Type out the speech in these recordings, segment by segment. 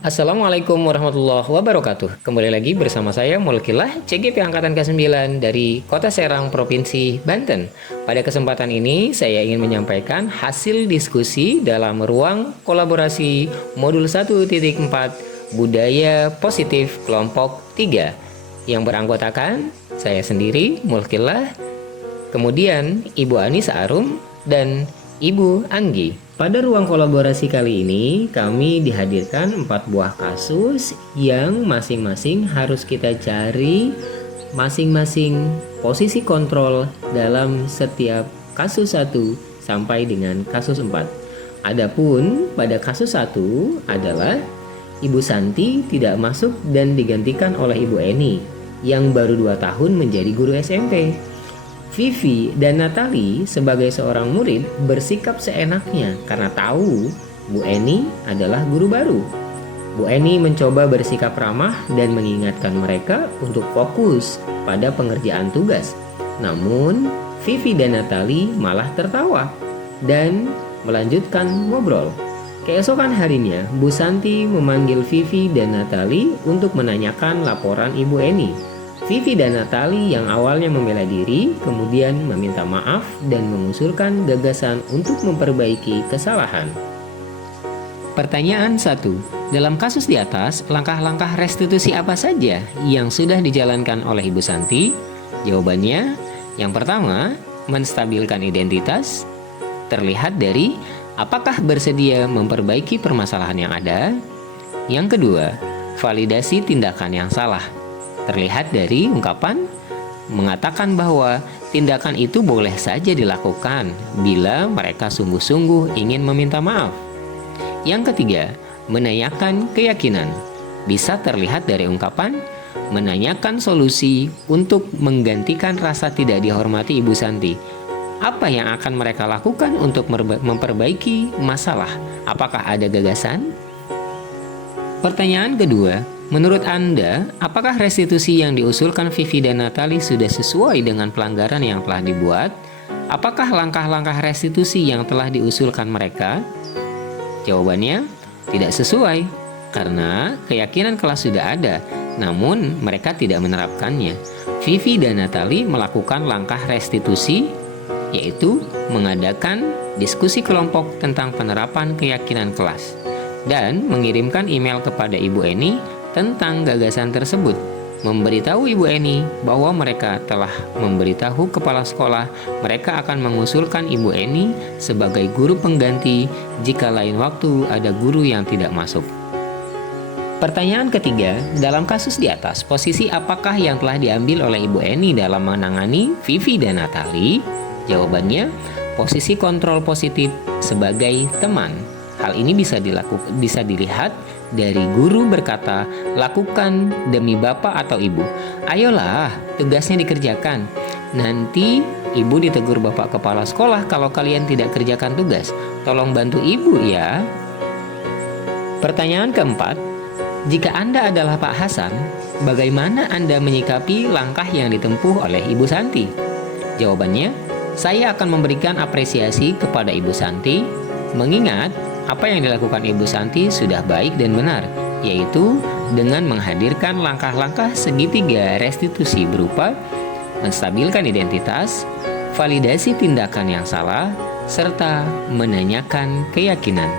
Assalamualaikum warahmatullahi wabarakatuh. Kembali lagi bersama saya Mulkillah, CGP Angkatan ke-9 dari Kota Serang, Provinsi Banten. Pada kesempatan ini saya ingin menyampaikan hasil diskusi dalam ruang kolaborasi modul 1.4 Budaya Positif Kelompok 3 yang beranggotakan saya sendiri Mulkillah, kemudian Ibu Anissa Arum dan Ibu Anggi. Pada ruang kolaborasi kali ini, kami dihadirkan 4 buah kasus yang masing-masing harus kita cari masing-masing posisi kontrol dalam setiap kasus 1 sampai dengan kasus 4. Adapun pada kasus 1 adalah Ibu Santi tidak masuk dan digantikan oleh Ibu Eni yang baru 2 tahun menjadi guru SMP. Vivi dan Natali sebagai seorang murid bersikap seenaknya karena tahu Bu Eni adalah guru baru. Bu Eni mencoba bersikap ramah dan mengingatkan mereka untuk fokus pada pengerjaan tugas. Namun, Vivi dan Natali malah tertawa dan melanjutkan ngobrol. Keesokan harinya, Bu Santi memanggil Vivi dan Natali untuk menanyakan laporan Ibu Eni. Vivi dan Natali yang awalnya membela diri, kemudian meminta maaf dan mengusulkan gagasan untuk memperbaiki kesalahan. Pertanyaan 1. Dalam kasus di atas, langkah-langkah restitusi apa saja yang sudah dijalankan oleh Ibu Santi? Jawabannya, yang pertama, menstabilkan identitas. Terlihat dari apakah bersedia memperbaiki permasalahan yang ada. Yang kedua, validasi tindakan yang salah. Terlihat dari ungkapan mengatakan bahwa tindakan itu boleh saja dilakukan bila mereka sungguh-sungguh ingin meminta maaf. Yang ketiga, menanyakan keyakinan. Bisa terlihat dari ungkapan menanyakan solusi untuk menggantikan rasa tidak dihormati Ibu Santi. Apa yang akan mereka lakukan untuk memperbaiki masalah? Apakah ada gagasan? Pertanyaan kedua, menurut Anda, apakah restitusi yang diusulkan Vivi dan Natali sudah sesuai dengan pelanggaran yang telah dibuat? Apakah langkah-langkah restitusi yang telah diusulkan mereka? Jawabannya, tidak sesuai, karena keyakinan kelas sudah ada, namun mereka tidak menerapkannya. Vivi dan Natali melakukan langkah restitusi, yaitu mengadakan diskusi kelompok tentang penerapan keyakinan kelas dan mengirimkan email kepada Ibu Eni tentang gagasan tersebut, memberitahu Ibu Eni bahwa mereka telah memberitahu kepala sekolah mereka akan mengusulkan Ibu Eni sebagai guru pengganti jika lain waktu ada guru yang tidak masuk. Pertanyaan ketiga, dalam kasus di atas, posisi apakah yang telah diambil oleh Ibu Eni dalam menangani Vivi dan Natali? Jawabannya, posisi kontrol positif sebagai teman. Hal ini bisa dilihat dari guru berkata, lakukan demi bapak atau ibu. Ayolah, tugasnya dikerjakan. Nanti ibu ditegur bapak kepala sekolah kalau kalian tidak kerjakan tugas. Tolong bantu ibu ya. Pertanyaan keempat, jika Anda adalah Pak Hasan, bagaimana Anda menyikapi langkah yang ditempuh oleh Ibu Santi? Jawabannya, saya akan memberikan apresiasi kepada Ibu Santi, mengingat apa yang dilakukan Ibu Santi sudah baik dan benar, yaitu dengan menghadirkan langkah-langkah segitiga restitusi berupa menstabilkan identitas, validasi tindakan yang salah, serta menanyakan keyakinan.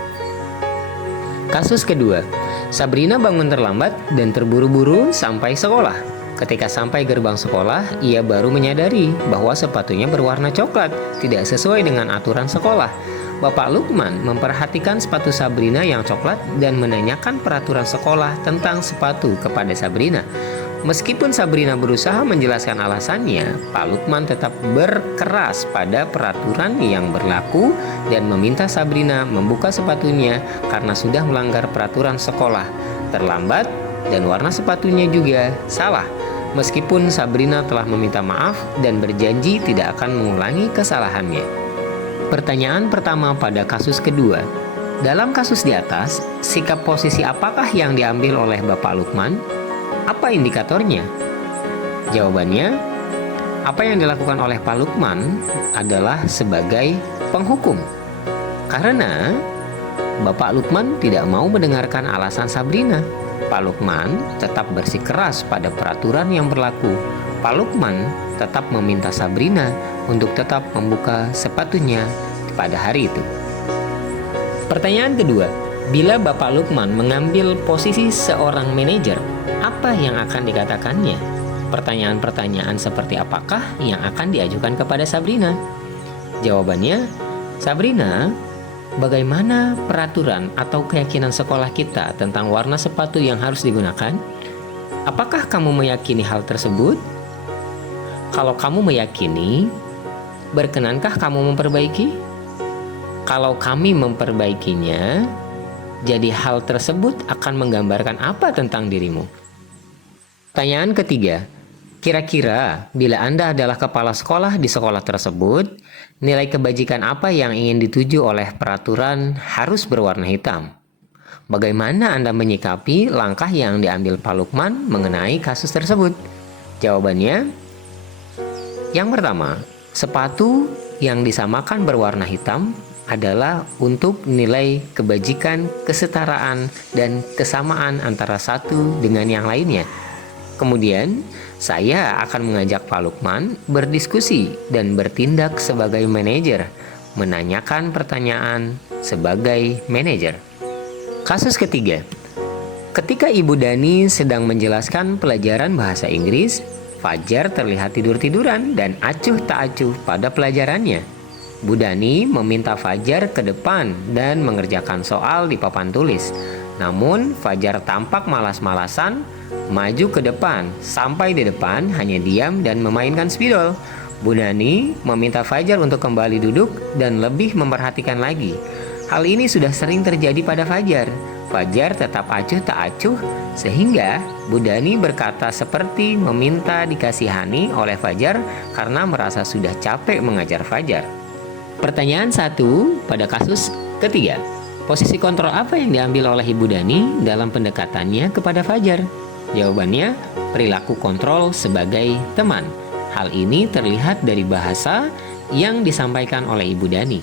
Kasus kedua, Sabrina bangun terlambat dan terburu-buru sampai sekolah. Ketika sampai gerbang sekolah, ia baru menyadari bahwa sepatunya berwarna coklat, tidak sesuai dengan aturan sekolah. Bapak Lukman memperhatikan sepatu Sabrina yang coklat dan menanyakan peraturan sekolah tentang sepatu kepada Sabrina. Meskipun Sabrina berusaha menjelaskan alasannya, Pak Lukman tetap berkeras pada peraturan yang berlaku dan meminta Sabrina membuka sepatunya karena sudah melanggar peraturan sekolah, terlambat, dan warna sepatunya juga salah. Meskipun Sabrina telah meminta maaf dan berjanji tidak akan mengulangi kesalahannya. Pertanyaan pertama pada kasus kedua. Dalam kasus di atas, sikap posisi apakah yang diambil oleh Bapak Lukman? Apa indikatornya? Jawabannya, apa yang dilakukan oleh Pak Lukman adalah sebagai penghukum. Karena Bapak Lukman tidak mau mendengarkan alasan Sabrina. Pak Lukman tetap bersikeras pada peraturan yang berlaku. Pak Lukman tetap meminta Sabrina untuk tetap membuka sepatunya pada hari itu. Pertanyaan kedua, bila Bapak Lukman mengambil posisi seorang manajer, apa yang akan dikatakannya? Pertanyaan-pertanyaan seperti apakah yang akan diajukan kepada Sabrina? Jawabannya, Sabrina, bagaimana peraturan atau keyakinan sekolah kita tentang warna sepatu yang harus digunakan? Apakah kamu meyakini hal tersebut? Kalau kamu meyakini, berkenankah kamu memperbaiki? Kalau kami memperbaikinya, jadi hal tersebut akan menggambarkan apa tentang dirimu? Pertanyaan ketiga, kira-kira bila Anda adalah kepala sekolah di sekolah tersebut, nilai kebajikan apa yang ingin dituju oleh peraturan harus berwarna hitam? Bagaimana Anda menyikapi langkah yang diambil Pak Lukman mengenai kasus tersebut? Jawabannya, yang pertama, sepatu yang disamakan berwarna hitam adalah untuk nilai kebajikan, kesetaraan, dan kesamaan antara satu dengan yang lainnya. Kemudian, saya akan mengajak Pak Lukman berdiskusi dan bertindak sebagai manajer, menanyakan pertanyaan sebagai manajer. Kasus ketiga, ketika Ibu Dani sedang menjelaskan pelajaran bahasa Inggris, Fajar terlihat tidur-tiduran dan acuh tak acuh pada pelajarannya. Bu Dani meminta Fajar ke depan dan mengerjakan soal di papan tulis. Namun Fajar tampak malas-malasan maju ke depan, sampai di depan hanya diam dan memainkan spidol. Bu Dani meminta Fajar untuk kembali duduk dan lebih memperhatikan lagi. Hal ini sudah sering terjadi pada Fajar. Fajar tetap acuh tak acuh, sehingga Bu Dani berkata seperti meminta dikasihani oleh Fajar karena merasa sudah capek mengajar Fajar. Pertanyaan 1 pada kasus ketiga. Posisi kontrol apa yang diambil oleh Ibu Dani dalam pendekatannya kepada Fajar? Jawabannya, perilaku kontrol sebagai teman. Hal ini terlihat dari bahasa yang disampaikan oleh Ibu Dani.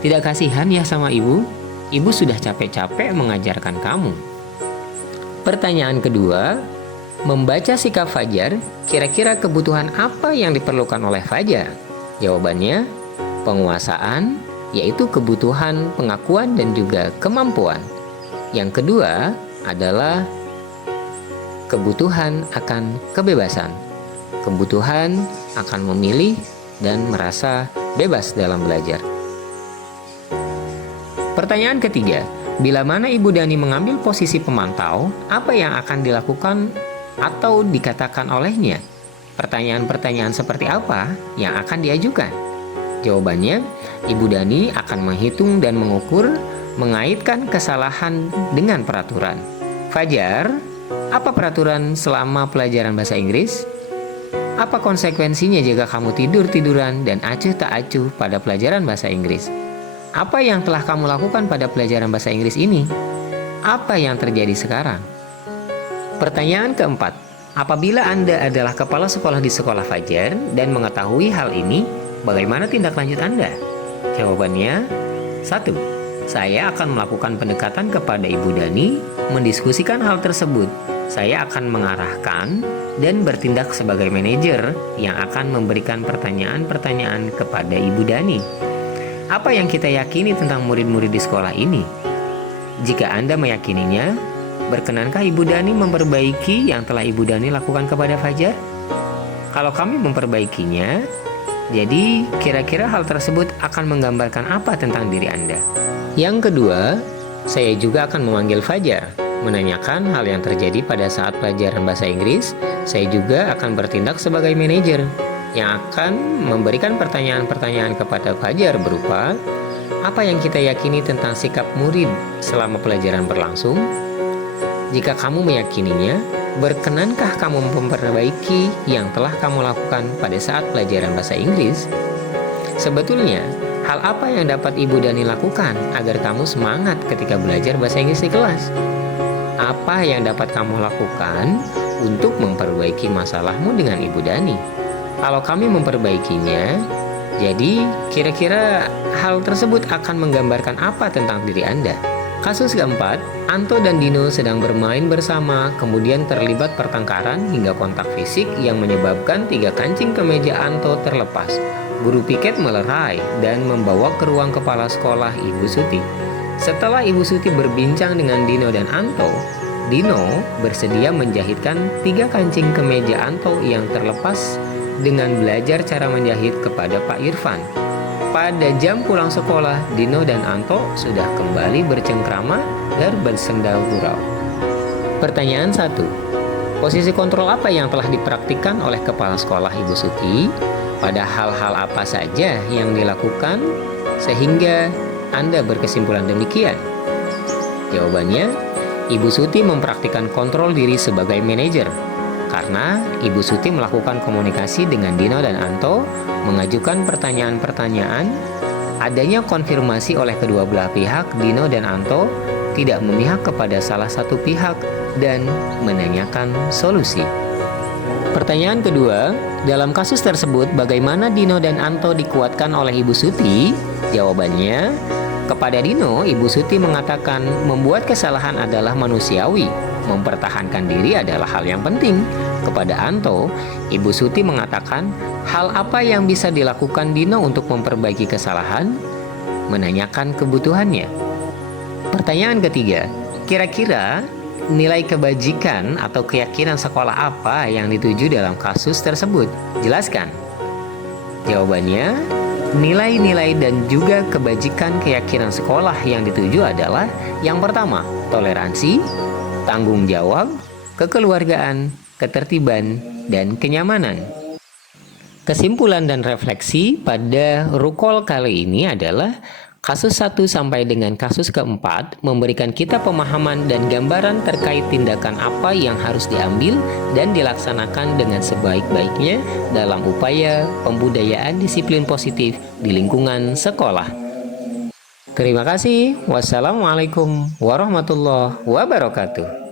Tidak kasihan ya sama ibu? Ibu sudah capek-capek mengajarkan kamu. Pertanyaan kedua, membaca sikap Fajar, kira-kira kebutuhan apa yang diperlukan oleh Fajar? Jawabannya, penguasaan, yaitu kebutuhan pengakuan dan juga kemampuan. Yang kedua adalah kebutuhan akan kebebasan. Kebutuhan akan memilih dan merasa bebas dalam belajar. Pertanyaan ketiga, bila mana Ibu Dani mengambil posisi pemantau, apa yang akan dilakukan atau dikatakan olehnya? Pertanyaan-pertanyaan seperti apa yang akan diajukan? Jawabannya, Ibu Dani akan menghitung dan mengukur, mengaitkan kesalahan dengan peraturan. Fajar, apa peraturan selama pelajaran bahasa Inggris? Apa konsekuensinya jika kamu tidur-tiduran dan acuh tak acuh pada pelajaran bahasa Inggris? Apa yang telah kamu lakukan pada pelajaran bahasa Inggris ini? Apa yang terjadi sekarang? Pertanyaan keempat, apabila Anda adalah kepala sekolah di sekolah Fajar dan mengetahui hal ini, bagaimana tindak lanjut Anda? Jawabannya, 1. Saya akan melakukan pendekatan kepada Ibu Dani, mendiskusikan hal tersebut. Saya akan mengarahkan dan bertindak sebagai manajer yang akan memberikan pertanyaan-pertanyaan kepada Ibu Dani. Apa yang kita yakini tentang murid-murid di sekolah ini? Jika Anda meyakininya, berkenankah Ibu Dani memperbaiki yang telah Ibu Dani lakukan kepada Fajar? Kalau kami memperbaikinya, jadi kira-kira hal tersebut akan menggambarkan apa tentang diri Anda? Yang kedua, saya juga akan memanggil Fajar, menanyakan hal yang terjadi pada saat pelajaran bahasa Inggris. Saya juga akan bertindak sebagai manajer yang akan memberikan pertanyaan-pertanyaan kepada Fajar berupa, apa yang kita yakini tentang sikap murid selama pelajaran berlangsung? Jika kamu meyakininya, berkenankah kamu memperbaiki yang telah kamu lakukan pada saat pelajaran bahasa Inggris? Sebetulnya, hal apa yang dapat Ibu Dani lakukan agar kamu semangat ketika belajar bahasa Inggris di kelas? Apa yang dapat kamu lakukan untuk memperbaiki masalahmu dengan Ibu Dani? Kalau kami memperbaikinya, jadi kira-kira hal tersebut akan menggambarkan apa tentang diri Anda? Kasus keempat, Anto dan Dino sedang bermain bersama, kemudian terlibat pertengkaran hingga kontak fisik yang menyebabkan 3 kancing kemeja Anto terlepas. Guru piket melerai dan membawa ke ruang kepala sekolah Ibu Suti. Setelah Ibu Suti berbincang dengan Dino dan Anto, Dino bersedia menjahitkan 3 kancing kemeja Anto yang terlepas dengan belajar cara menjahit kepada Pak Irfan. Pada jam pulang sekolah, Dino dan Anto sudah kembali bercengkrama dan bersendal gurau. Pertanyaan 1. Posisi kontrol apa yang telah dipraktikkan oleh kepala sekolah Ibu Suti? Pada hal-hal apa saja yang dilakukan sehingga Anda berkesimpulan demikian? Jawabannya, Ibu Suti mempraktikkan kontrol diri sebagai manajer. Karena Ibu Suti melakukan komunikasi dengan Dino dan Anto, mengajukan pertanyaan-pertanyaan, adanya konfirmasi oleh kedua belah pihak, Dino dan Anto tidak memihak kepada salah satu pihak dan menanyakan solusi. Pertanyaan kedua, dalam kasus tersebut bagaimana Dino dan Anto dikuatkan oleh Ibu Suti? Jawabannya, kepada Dino, Ibu Suti mengatakan membuat kesalahan adalah manusiawi. Mempertahankan diri adalah hal yang penting. Kepada Anto, Ibu Suti mengatakan hal apa yang bisa dilakukan Dino untuk memperbaiki kesalahan, menanyakan kebutuhannya. Pertanyaan ketiga, kira-kira nilai kebajikan atau keyakinan sekolah apa yang dituju dalam kasus tersebut? Jelaskan. Jawabannya, nilai-nilai dan juga kebajikan keyakinan sekolah yang dituju adalah yang pertama, toleransi, tanggung jawab, kekeluargaan, ketertiban, dan kenyamanan. Kesimpulan dan refleksi pada Rukol kali ini adalah kasus 1 sampai dengan kasus keempat memberikan kita pemahaman dan gambaran terkait tindakan apa yang harus diambil dan dilaksanakan dengan sebaik-baiknya dalam upaya pembudayaan disiplin positif di lingkungan sekolah. Terima kasih. Wassalamualaikum warahmatullahi wabarakatuh.